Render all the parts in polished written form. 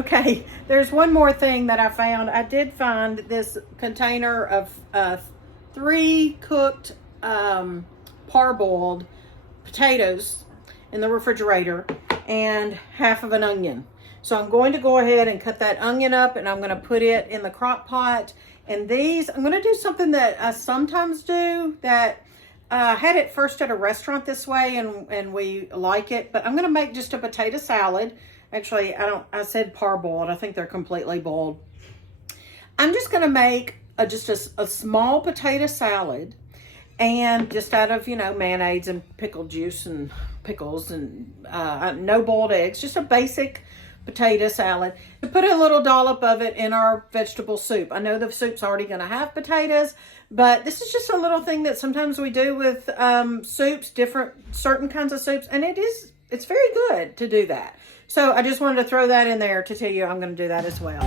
Okay, there's one more thing that I found. I did find this container of 3 cooked parboiled potatoes in the refrigerator and half of an onion. So I'm going to go ahead and cut that onion up, and I'm going to put it in the crock pot. And these, I'm going to do something that I sometimes do that I had it first at a restaurant this way, and we like it, but I'm going to make just a potato salad. Actually, I said parboiled. I think they're completely boiled. I'm just going to make just a small potato salad, and just out of, mayonnaise and pickle juice and pickles and no boiled eggs, just a basic potato salad. To put a little dollop of it in our vegetable soup. I know the soup's already going to have potatoes, but this is just a little thing that sometimes we do with soups, certain kinds of soups, and it's very good to do that. So I just wanted to throw that in there to tell you I'm going to do that as well.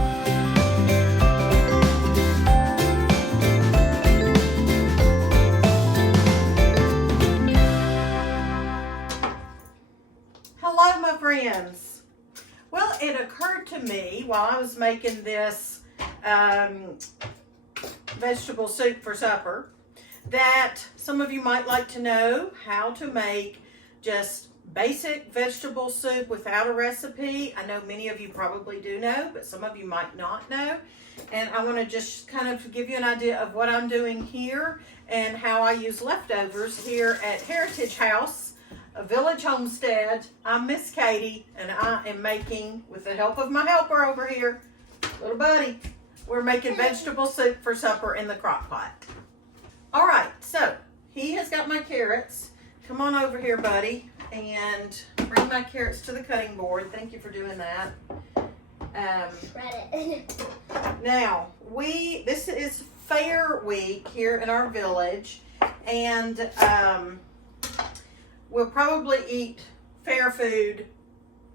Hello, my friends. Well, it occurred to me while I was making this vegetable soup for supper that some of you might like to know how to make just basic vegetable soup without a recipe. I know many of you probably do know, but some of you might not know. And I want to just kind of give you an idea of what I'm doing here and how I use leftovers here at Heritage House, a village homestead. I'm Miss Katie, and I am making, with the help of my helper over here, little buddy, we're making vegetable soup for supper in the crock pot. All right, so he has got my carrots. Come on over here, buddy, and bring my carrots to the cutting board. Thank you for doing that. Now, this is fair week here in our village, and we'll probably eat fair food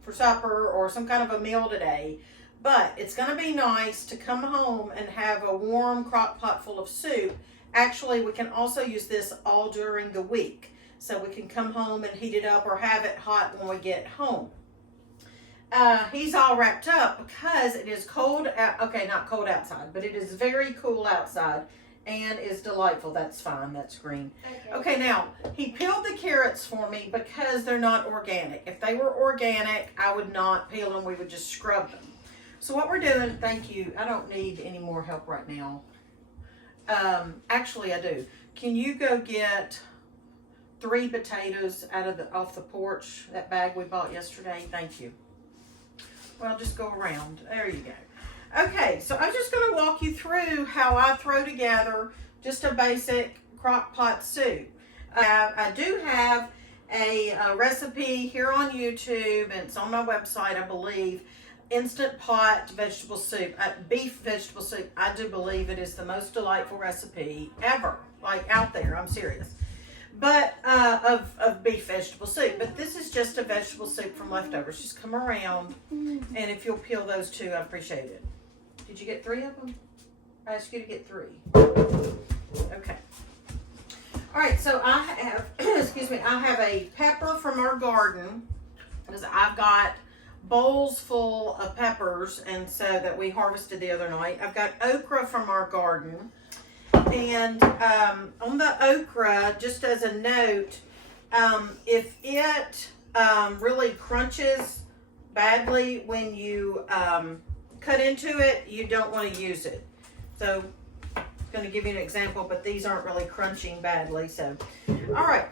for supper or some kind of a meal today. But it's going to be nice to come home and have a warm crock pot full of soup. Actually, we can also use this all during the week. So we can come home and heat it up or have it hot when we get home. He's all wrapped up because it is cold. Okay, not cold outside, but it is very cool outside and is delightful. That's fine. That's green. Okay, now, he peeled the carrots for me because they're not organic. If they were organic, I would not peel them. We would just scrub them. So what we're doing, thank you. I don't need any more help right now. Actually, I do. Can you go get 3 potatoes off the porch, that bag we bought yesterday? Thank you. Well, just go around. There you go. Okay, so I'm just going to walk you through how I throw together just a basic crock pot soup. I do have a recipe here on YouTube, and it's on my website, I believe. Instant pot vegetable soup, beef vegetable soup. I do believe it is the most delightful recipe ever, like out there. I'm serious. But of beef vegetable soup. But this is just a vegetable soup from leftovers. Just come around, and if you'll peel those 2, I appreciate it. Did you get 3 of them? I asked you to get 3. Okay. All right. So I have, excuse me, I have a pepper from our garden because I've got bowls full of peppers, and so that we harvested the other night. I've got okra from our garden, and on the okra, just as a note, if it really crunches badly when you cut into it, you don't want to use it. So I'm going to give you an example, but these aren't really crunching badly. So all right,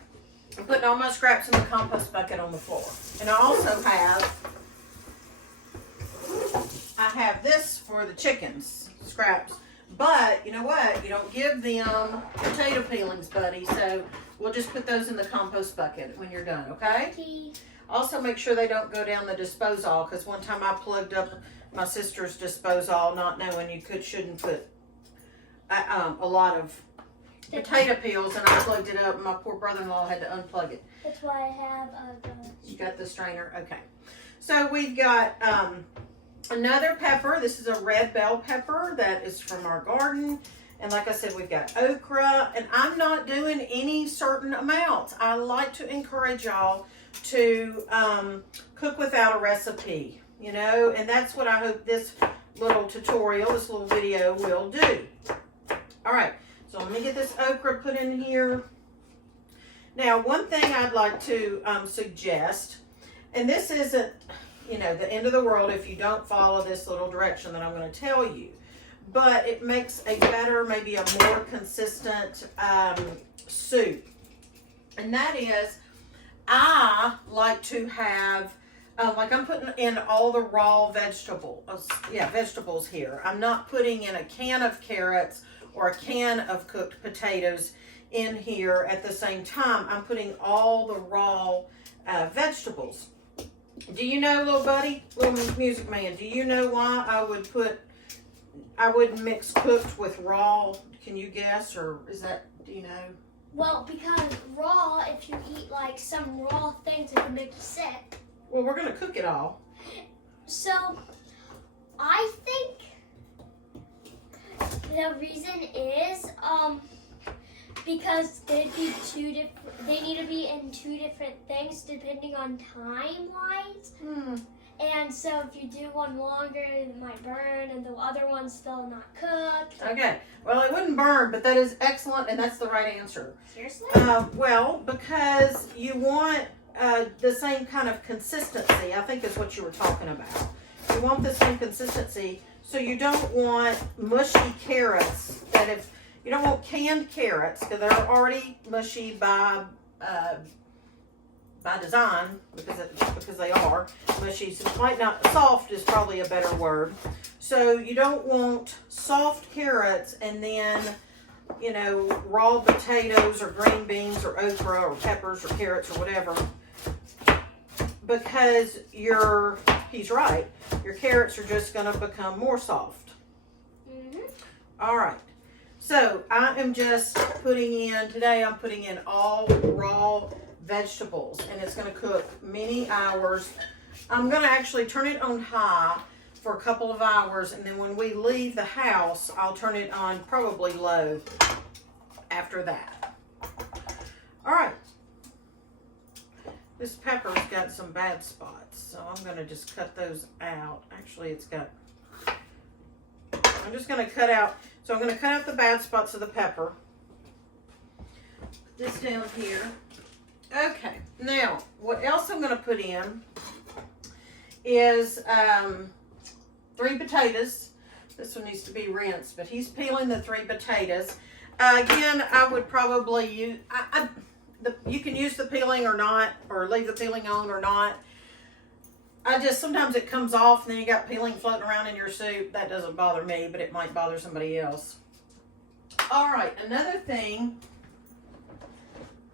I'm putting all my scraps in the compost bucket on the floor, and I also have this for the chickens, scraps. But you know what? You don't give them potato peelings, buddy. So we'll just put those in the compost bucket when you're done, okay? Also, make sure they don't go down the disposal, because one time I plugged up my sister's disposal, not knowing you shouldn't put a lot of potato peels, and I plugged it up, and my poor brother-in-law had to unplug it. That's why I have You got the strainer? Okay. So we've got another pepper. This is a red bell pepper that is from our garden. And like I said, we've got okra. And I'm not doing any certain amounts. I like to encourage y'all to cook without a recipe. you know, and that's what I hope this little tutorial, this little video will do. All right, so let me get this okra put in here. Now, one thing I'd like to suggest, and this isn't, you know, the end of the world if you don't follow this little direction that I'm going to tell you, but it makes a better, maybe a more consistent soup. And that is, I like to have, like I'm putting in all the raw vegetables here. I'm not putting in a can of carrots or a can of cooked potatoes in here at the same time. I'm putting all the raw vegetables. Do you know, little buddy, little music man, do you know why I would mix cooked with raw? Can you guess, or is that, do you know? Well, because raw, if you eat like some raw things, it can make you sick. Well, we're going to cook it all. So, I think the reason is, because they need to be in two different things depending on time-wise. And so if you do one longer, it might burn, and the other one's still not cooked. Okay. Well, it wouldn't burn, but that is excellent, and that's the right answer. Seriously? Well, because you want the same kind of consistency, I think is what you were talking about. You want the same consistency, so you don't want mushy carrots. You don't want canned carrots, because they're already mushy by design, because they are mushy. So might not, soft is probably a better word. So you don't want soft carrots and then, you know, raw potatoes or green beans or okra or peppers or carrots or whatever, because he's right, your carrots are just going to become more soft. All right. So I am just today I'm putting in all raw vegetables, and it's going to cook many hours. I'm going to actually turn it on high for a couple of hours, and then when we leave the house, I'll turn it on probably low after that. All right. This pepper's got some bad spots, so I'm going to just cut those out. Actually, I'm just going to cut out, so I'm going to cut out the bad spots of the pepper. Put this down here. Okay, now, what else I'm going to put in is 3 potatoes. This one needs to be rinsed, but he's peeling the 3 potatoes. Again, I would probably use, you can use the peeling or not, or leave the peeling on or not. Sometimes it comes off and then you got peeling floating around in your soup. That doesn't bother me, but it might bother somebody else. All right, another thing.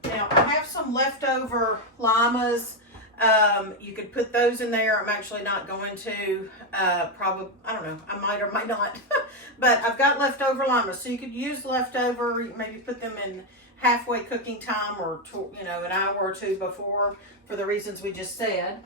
Now, I have some leftover limas. You could put those in there. I'm actually not going to. Probably, I don't know. I might or might not. But I've got leftover limas. So you could use leftover, maybe put them in halfway cooking time, or, you know, an hour or 2 before, for the reasons we just said.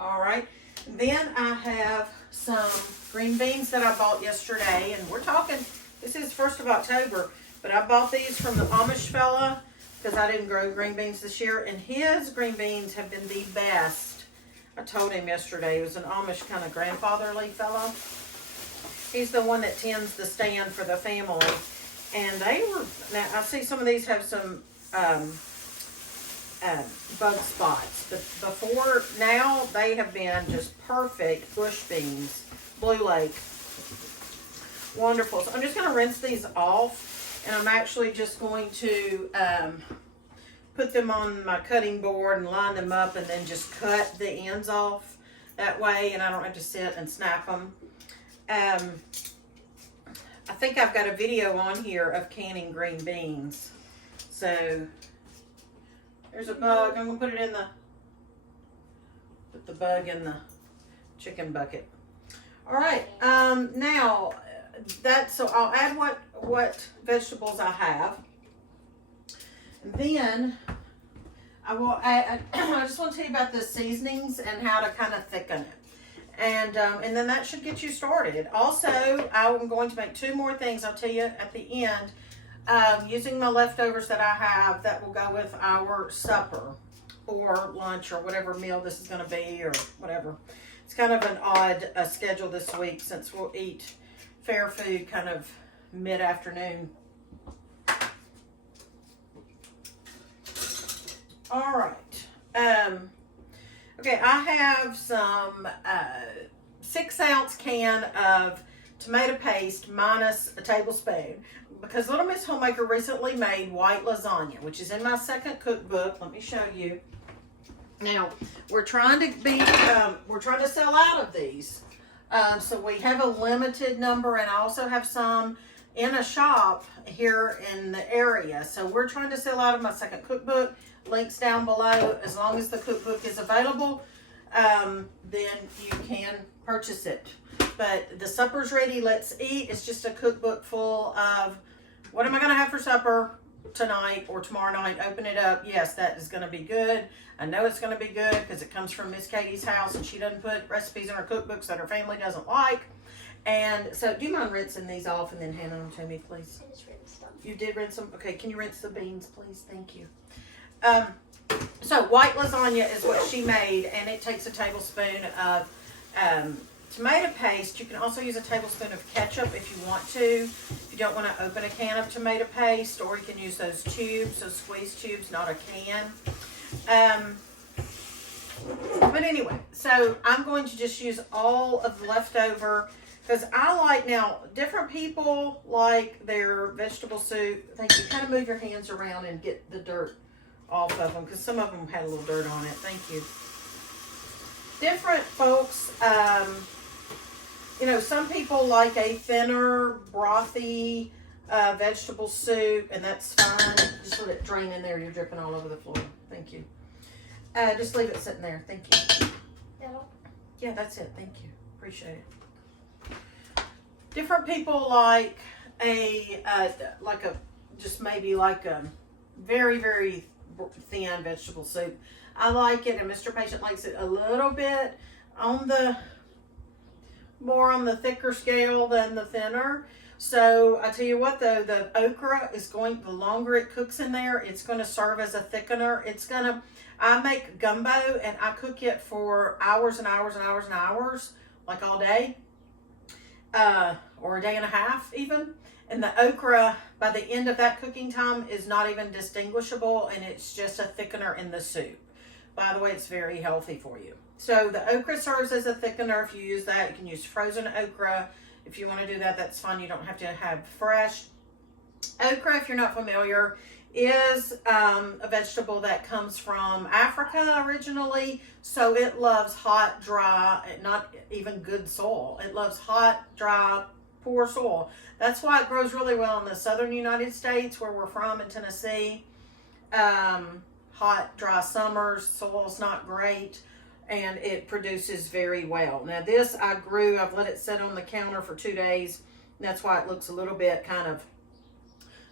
All right. Then I have some green beans that I bought yesterday. And we're talking, this is 1st of October. But I bought these from the Amish fella because I didn't grow green beans this year. And his green beans have been the best. I told him yesterday. He was an Amish kind of grandfatherly fellow. He's the one that tends the stand for the family. And they were, now I see some of these have some bug spots. But before now, they have been just perfect bush beans. Blue Lake. Wonderful. So I'm just going to rinse these off. And I'm actually just going to put them on my cutting board and line them up and then just cut the ends off that way, and I don't have to sit and snap them. I think I've got a video on here of canning green beans. So there's a bug. I'm going to put the bug in the chicken bucket. All right. Now, so I'll add what vegetables I have. And then I will add, I just want to tell you about the seasonings and how to kind of thicken it. And then that should get you started. Also, I'm going to make 2 more things I'll tell you at the end, using my leftovers that I have that will go with our supper. or lunch or whatever meal this is going to be or whatever. It's kind of an odd schedule this week since we'll eat fair food kind of mid-afternoon. All right. Okay, I have some 6-ounce can of tomato paste minus a tablespoon because Little Miss Homemaker recently made white lasagna, which is in my second cookbook. Let me show you. Now, we're trying to sell out of these. So we have a limited number, and I also have some in a shop here in the area. So we're trying to sell out of my second cookbook. Links down below. As long as the cookbook is available, then you can purchase it. But the supper's ready. Let's eat. It's just a cookbook full of what am I going to have for supper tonight or tomorrow night. Open it up. Yes, that is going to be good. I know it's going to be good because it comes from Miss Katie's house and she doesn't put recipes in her cookbooks that her family doesn't like. And so, do you mind rinsing these off and then handing them to me, please? I just rinsed them. You did rinse them? Okay, can you rinse the beans, please? Thank you. So white lasagna is what she made, and it takes a tablespoon of tomato paste. You can also use a tablespoon of ketchup if you want to. If you don't want to open a can of tomato paste, or you can use those tubes, those squeeze tubes, not a can. But anyway, so I'm going to just use all of the leftover because I like, now, different people like their vegetable soup. Thank you. Kind of move your hands around and get the dirt off of them because some of them had a little dirt on it. Thank you. Different folks, you know, some people like a thinner, brothy vegetable soup, and that's fine. Just let it drain in there. You're dripping all over the floor. Thank you. Just leave it sitting there. Thank you. Yeah, that's it. Thank you. Appreciate it. Different people like just maybe like a very, very thin vegetable soup. I like it, and Mr. Patient likes it a little bit more on the thicker scale than the thinner. So I tell you what though, the okra is the longer it cooks in there, it's going to serve as a thickener. I make gumbo and I cook it for hours and hours and hours and hours, like all day, or a day and a half even. And the okra, by the end of that cooking time, is not even distinguishable, and it's just a thickener in the soup. By the way, it's very healthy for you. So the okra serves as a thickener. If you use that, you can use frozen okra. If you want to do that, that's fine. You don't have to have fresh. Okra, if you're not familiar, is a vegetable that comes from Africa originally. So it loves hot, dry, not even good soil. It loves hot, dry, poor soil. That's why it grows really well in the southern United States, where we're from in Tennessee. Hot, dry summers, soil's not great, and it produces very well. Now this I grew, I've let it sit on the counter for 2 days. That's why it looks a little bit kind of,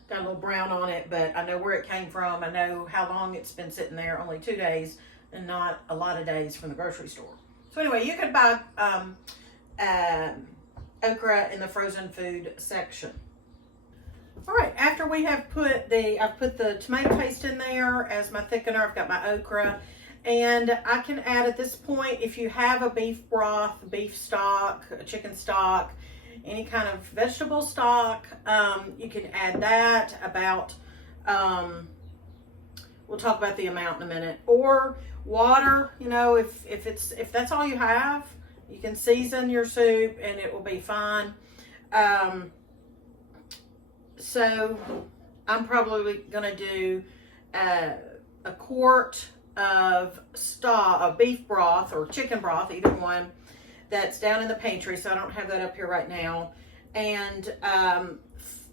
got a little brown on it, but I know where it came from. I know how long it's been sitting there, only 2 days, and not a lot of days from the grocery store. So anyway, you could buy okra in the frozen food section. All right, after we have I've put the tomato paste in there as my thickener. I've got my okra, and I can add at this point, if you have a beef broth, beef stock, a chicken stock, any kind of vegetable stock, you can add that about, we'll talk about the amount in a minute, or water. You know, if that's all you have, you can season your soup and it will be fine. So I'm probably going to do a quart of beef broth or chicken broth, either one, that's down in the pantry. So I don't have that up here right now. And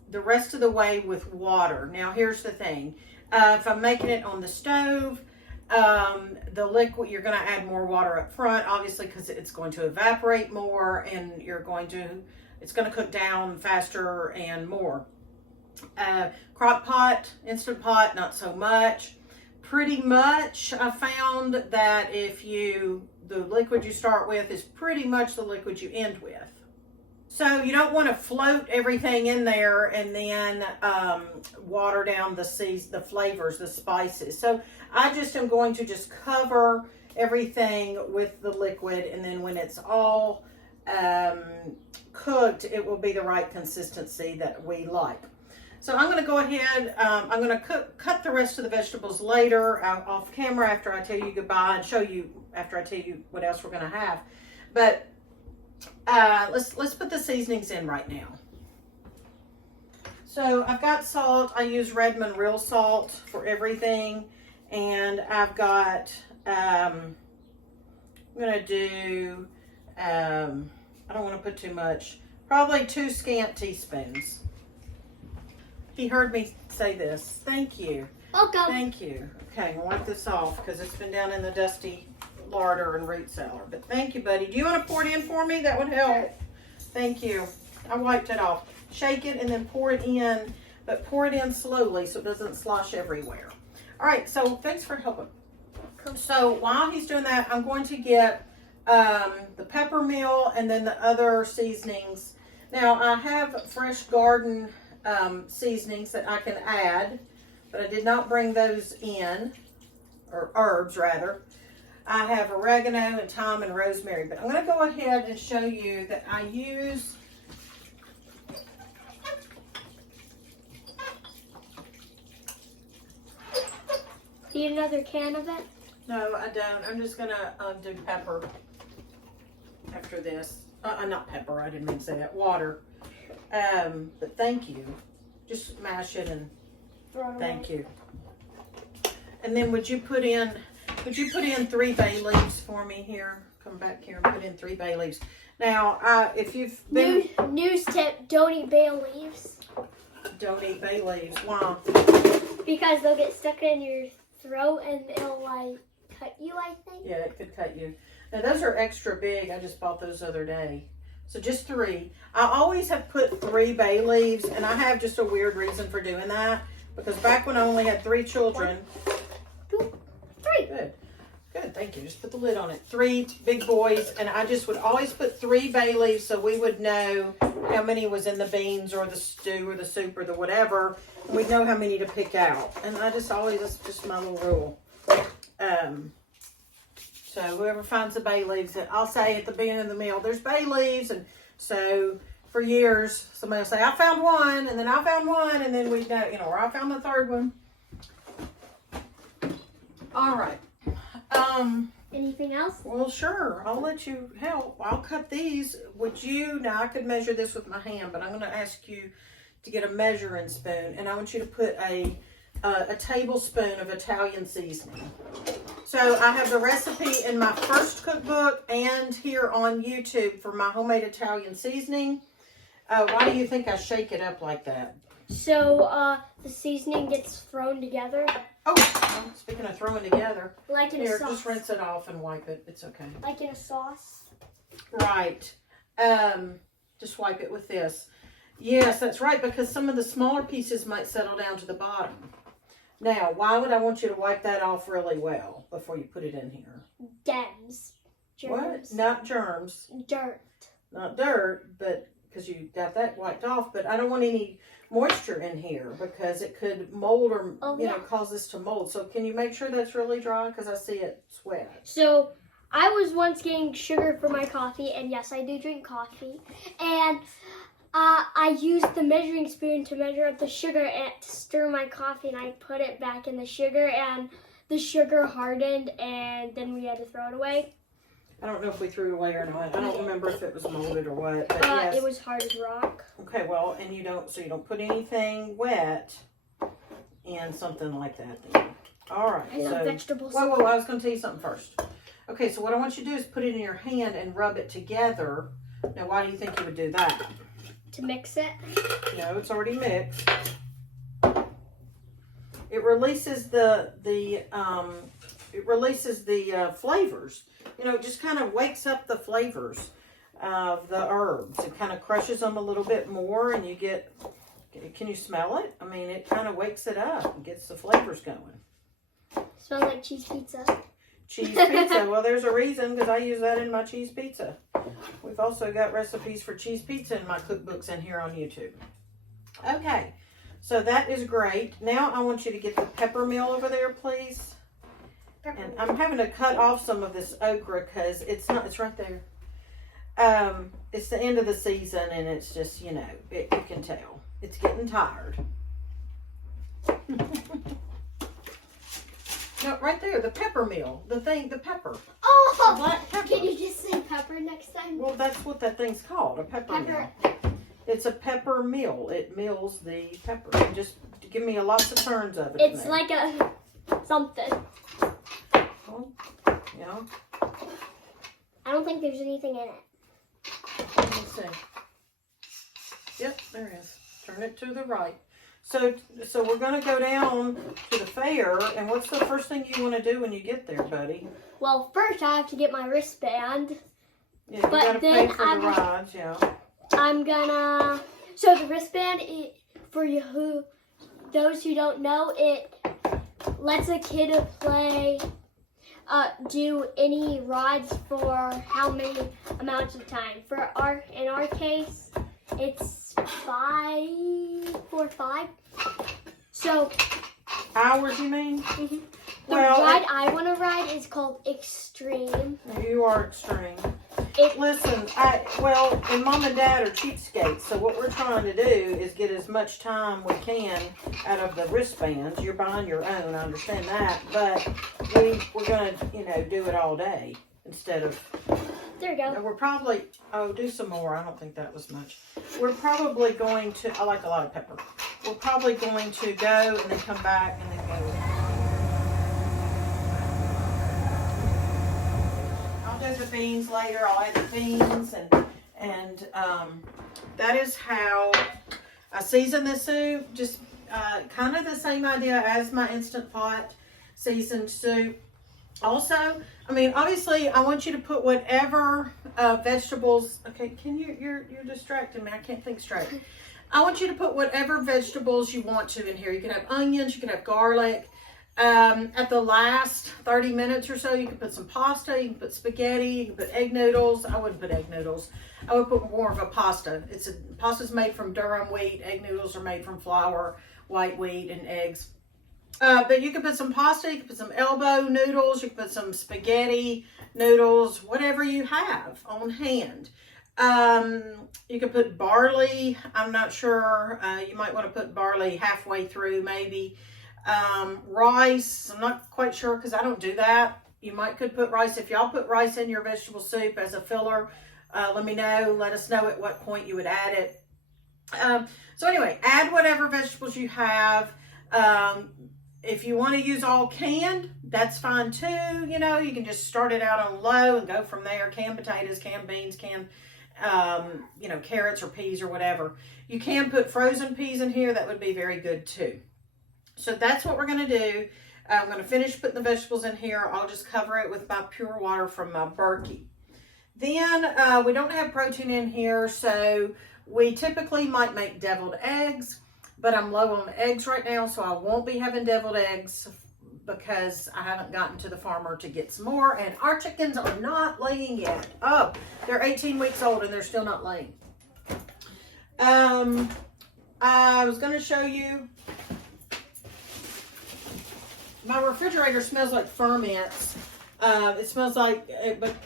the rest of the way with water. Now here's the thing. If I'm making it on the stove, the liquid, you're going to add more water up front, obviously, because it's going to evaporate more, and it's going to cook down faster and more. Crock-pot, Instant Pot, not so much. Pretty much I found that the liquid you start with is pretty much the liquid you end with. So you don't want to float everything in there and then water down the flavors, the spices. So I just am going to just cover everything with the liquid, and then when it's all cooked, it will be the right consistency that we like. So I'm going to go ahead, I'm going to cut the rest of the vegetables later off camera after I tell you goodbye, and show you after I tell you what else we're going to have. But let's put the seasonings in right now. So I've got salt. I use Redmond real salt for everything, and I've got I'm going to do I don't want to put too much, probably 2 scant teaspoons. He heard me say this. Thank you. Welcome. Thank you. Okay, I'll wipe this off because it's been down in the dusty larder and root cellar. But thank you, buddy. Do you want to pour it in for me? That would help. Thank you. I wiped it off. Shake it and then pour it in, but pour it in slowly so it doesn't slosh everywhere. All right, so thanks for helping. So while he's doing that, I'm going to get the pepper meal and then the other seasonings. Now, I have fresh garden seasonings that I can add, but I did not bring those in, or herbs rather. I have oregano and thyme and rosemary, but I'm going to go ahead and show you that I use Need another can of it? No, I don't. I'm just going to do pepper after this. Not pepper, I didn't mean to say that. Water. But thank you. Just mash it and thank you. And then would you put in 3 bay leaves for me here? Come back here and put in 3 bay leaves. Now, if you've been... News tip, don't eat bay leaves. Don't eat bay leaves. Why? Because they'll get stuck in your throat and it'll like cut you, I think. Yeah, it could cut you. Now, those are extra big. I just bought those the other day. So just 3. I always have put 3 bay leaves, and I have just a weird reason for doing that. Because back when I only had 3 children... 1, 2, 3. Good. Good, thank you. Just put the lid on it. 3 big boys, and I just would always put 3 bay leaves so we would know how many was in the beans or the stew or the soup or the whatever. And we'd know how many to pick out. And I just always, that's just my little rule. So whoever finds the bay leaves, I'll say at the beginning of the meal, there's bay leaves. And so for years, somebody will say, I found one, and then I found one, and then we'd know, or I found the 3rd one. All right. Anything else? Well, sure. I'll let you help. I'll cut these. Now I could measure this with my hand, but I'm going to ask you to get a measuring spoon, and I want you to put a tablespoon of Italian seasoning. So I have the recipe in my first cookbook and here on YouTube for my homemade Italian seasoning. Why do you think I shake it up like that? So the seasoning gets thrown together. Oh, well, speaking of throwing together. Like in a sauce. Just rinse it off and wipe it. It's okay. Like in a sauce. Right. Just wipe it with this. Yes, that's right, because some of the smaller pieces might settle down to the bottom. Now, why would I want you to wipe that off really well before you put it in here? Germs. What? Not germs. Dirt. Not dirt, but because you got that wiped off, but I don't want any moisture in here because it could mold or cause this to mold. So can you make sure that's really dry? Because I see it sweat. So I was once getting sugar for my coffee, and yes, I do drink coffee. And I used the measuring spoon to measure up the sugar and to stir my coffee, and I put it back in the sugar, and the sugar hardened, and then we had to throw it away. I don't know if we threw it away or not. I don't remember if it was molded or what. But yes. It was hard as rock. Okay, well, and you don't put anything wet in something like that then. All right. I love vegetables. Whoa, I was going to tell you something first. Okay, so what I want you to do is put it in your hand and rub it together. Now, why do you think you would do that? To mix it? No, it's already mixed. It releases the flavors. It just kind of wakes up the flavors of the herbs. It kind of crushes them a little bit more, and you get. Can you smell it? I mean, it kind of wakes it up and gets the flavors going. Smells like cheese pizza. Cheese pizza. Well, there's a reason, because I use that in my cheese pizza. We've also got recipes for cheese pizza in my cookbooks in here on YouTube. Okay, so that is great. Now I want you to get the pepper mill over there, please. And I'm having to cut off some of this okra because it's right there. It's the end of the season and it's just, you know, you can tell. It's getting tired. No, right there, the pepper mill. The pepper. Oh! Black pepper. Can you just say pepper next time? Well, that's what that thing's called, a pepper mill. It's a pepper mill. It mills the pepper. Just give me lots of turns of it. It's like a something. Well, yeah. I don't think there's anything in it. Let me see. Yep, there is. Turn it to the right. So we're going to go down to the fair, and what's the first thing you want to do when you get there, buddy? Well, first I have to get my wristband. Yeah, you got to pay for the rides, yeah. I'm gonna. So the wristband, for those who don't know, it lets a kid play, do any rides for how many amounts of time. In our case, it's 5. So. Hours, you mean? Mm-hmm. The ride I want to ride is called Extreme. You are extreme. Listen, and Mom and Dad are cheapskates, so what we're trying to do is get as much time we can out of the wristbands. You're buying your own, I understand that, but we're going to, you know, do it all day instead of... There you go. We're probably... Oh, do some more. I don't think that was much. We're probably going to... I like a lot of pepper. We're probably going to go and then come back and then go... The beans later. I'll add the beans and that is how I season the soup. Just kind of the same idea as my Instant Pot seasoned soup. Also, I mean, obviously, I want you to put whatever vegetables. Okay, can you're distracting me. I can't think straight. I want you to put whatever vegetables you want to in here. You can have onions. You can have garlic. At the last 30 minutes or so, you can put some pasta, you can put spaghetti, you can put egg noodles. I wouldn't put egg noodles. I would put more of a pasta. Pasta's made from durum wheat. Egg noodles are made from flour, white wheat, and eggs. But you can put some pasta, you can put some elbow noodles, you can put some spaghetti noodles, whatever you have on hand. You can put barley. I'm not sure. You might want to put barley halfway through, maybe. Rice, I'm not quite sure because I don't do that. You could put rice. If y'all put rice in your vegetable soup as a filler, let me know. Let us know at what point you would add it. So anyway, add whatever vegetables you have. If you want to use all canned, that's fine too. You know, you can just start it out on low and go from there. Canned potatoes, canned beans, canned, you know, carrots or peas or whatever. You can put frozen peas in here. That would be very good too. So that's what we're going to do. I'm going to finish putting the vegetables in here. I'll just cover it with my pure water from my Berkey. Then we don't have protein in here, so we typically might make deviled eggs, but I'm low on eggs right now, so I won't be having deviled eggs because I haven't gotten to the farmer to get some more, and our chickens are not laying yet. Oh, they're 18 weeks old and they're still not laying. I was going to show you. My refrigerator smells like ferments. It smells like,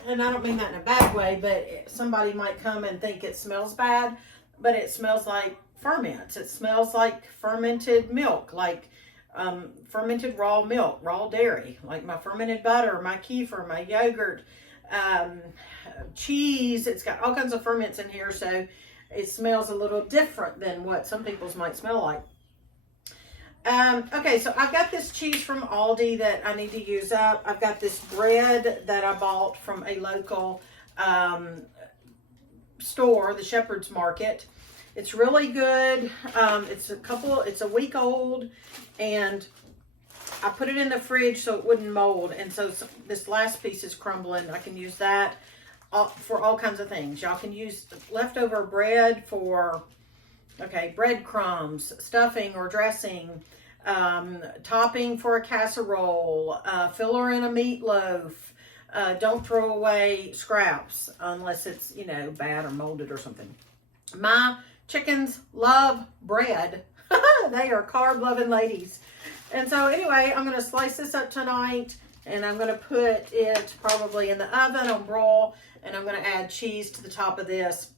and I don't mean that in a bad way, but somebody might come and think it smells bad, but it smells like ferments. It smells like fermented milk, like fermented raw milk, raw dairy, like my fermented butter, my kefir, my yogurt, cheese. It's got all kinds of ferments in here, so it smells a little different than what some people's might smell like. Okay, so I've got this cheese from Aldi that I need to use up. I've got this bread that I bought from a local store, the Shepherd's Market. It's really good. It's a week old, and I put it in the fridge so it wouldn't mold. And so this last piece is crumbling. I can use that for all kinds of things. Y'all can use leftover bread for, breadcrumbs, stuffing or dressing, topping for a casserole, filler in a meatloaf, Don't throw away scraps unless it's, you know, bad or molded or something. My chickens love bread. They are carb-loving ladies. And so anyway, I'm going to slice this up tonight, and I'm going to put it probably in the oven on broil, and I'm going to add cheese to the top of this.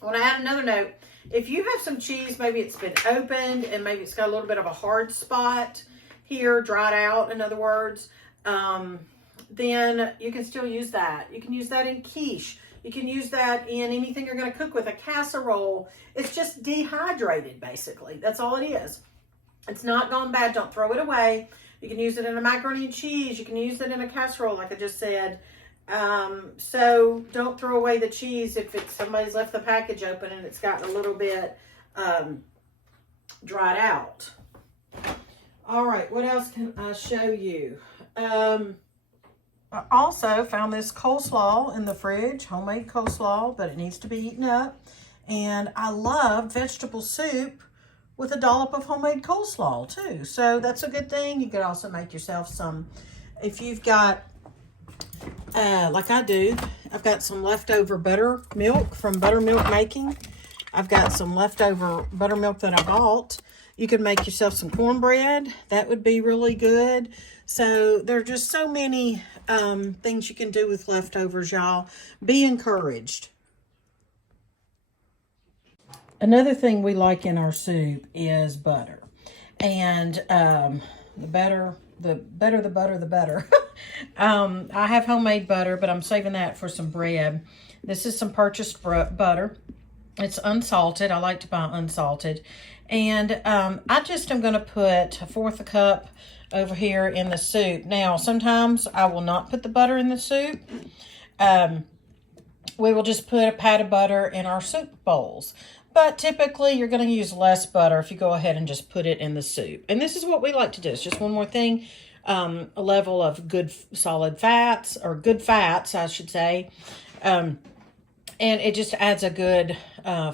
I want to add another note. If you have some cheese, maybe it's been opened and maybe it's got a little bit of a hard spot here, dried out, in other words, then you can still use that. You can use that in quiche. You can use that in anything you're going to cook with, a casserole. It's just dehydrated, basically. That's all it is. It's not gone bad. Don't throw it away. You can use it in a macaroni and cheese. You can use it in a casserole, like I just said. So don't throw away the cheese if it's somebody's left the package open and it's gotten a little bit dried out. All right, what else can I show you? I also found this coleslaw in the fridge, homemade coleslaw, but it needs to be eaten up. And I love vegetable soup with a dollop of homemade coleslaw too. So that's a good thing. You could also make yourself some, if you've got, like I do, I've got some leftover buttermilk from Buttermilk Making. I've got some leftover buttermilk that I bought. You could make yourself some cornbread. That would be really good. So there are just so many things you can do with leftovers, y'all. Be encouraged. Another thing we like in our soup is butter. And the better the better. I have homemade butter, but I'm saving that for some bread. This is some purchased butter. It's unsalted. I like to buy unsalted. And I just am going to put 1/4 cup over here in the soup. Now, sometimes I will not put the butter in the soup. We will just put a pat of butter in our soup bowls. But typically, you're going to use less butter if you go ahead and just put it in the soup. And this is what we like to do. It's just one more thing. A level of good solid fats, or good fats, I should say. And it just adds a good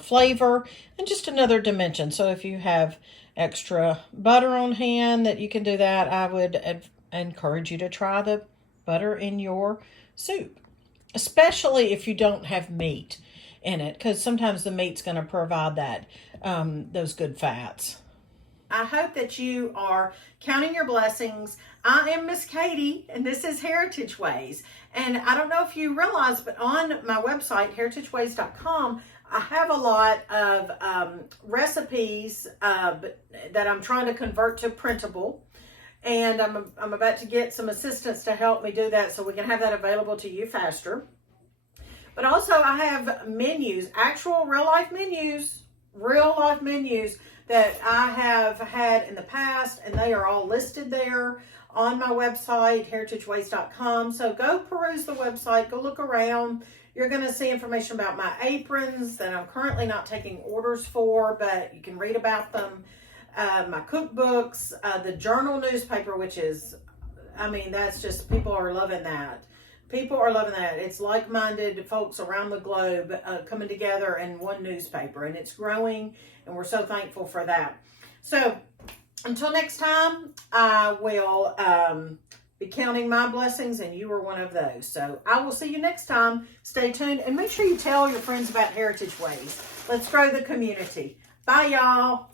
flavor and just another dimension. So if you have extra butter on hand that you can do that, I would encourage you to try the butter in your soup. Especially if you don't have meat in it, because sometimes the meat's going to provide that those good fats. I hope that you are counting your blessings. I am Miss Katie, and this is Heritage Ways. And I don't know if you realize, but on my website, heritageways.com, I have a lot of recipes that I'm trying to convert to printable. And I'm about to get some assistance to help me do that so we can have that available to you faster. But also I have menus, actual real life menus that I have had in the past, and they are all listed there on my website, heritageways.com. So go peruse the website, go look around. You're going to see information about my aprons that I'm currently not taking orders for, but you can read about them. My cookbooks, the journal newspaper, which is, I mean, that's just, people are loving that. People are loving that. It's like-minded folks around the globe coming together in one newspaper, and it's growing, and we're so thankful for that. So until next time, I will be counting my blessings, and you are one of those. So I will see you next time. Stay tuned, and make sure you tell your friends about Heritage Ways. Let's grow the community. Bye, y'all.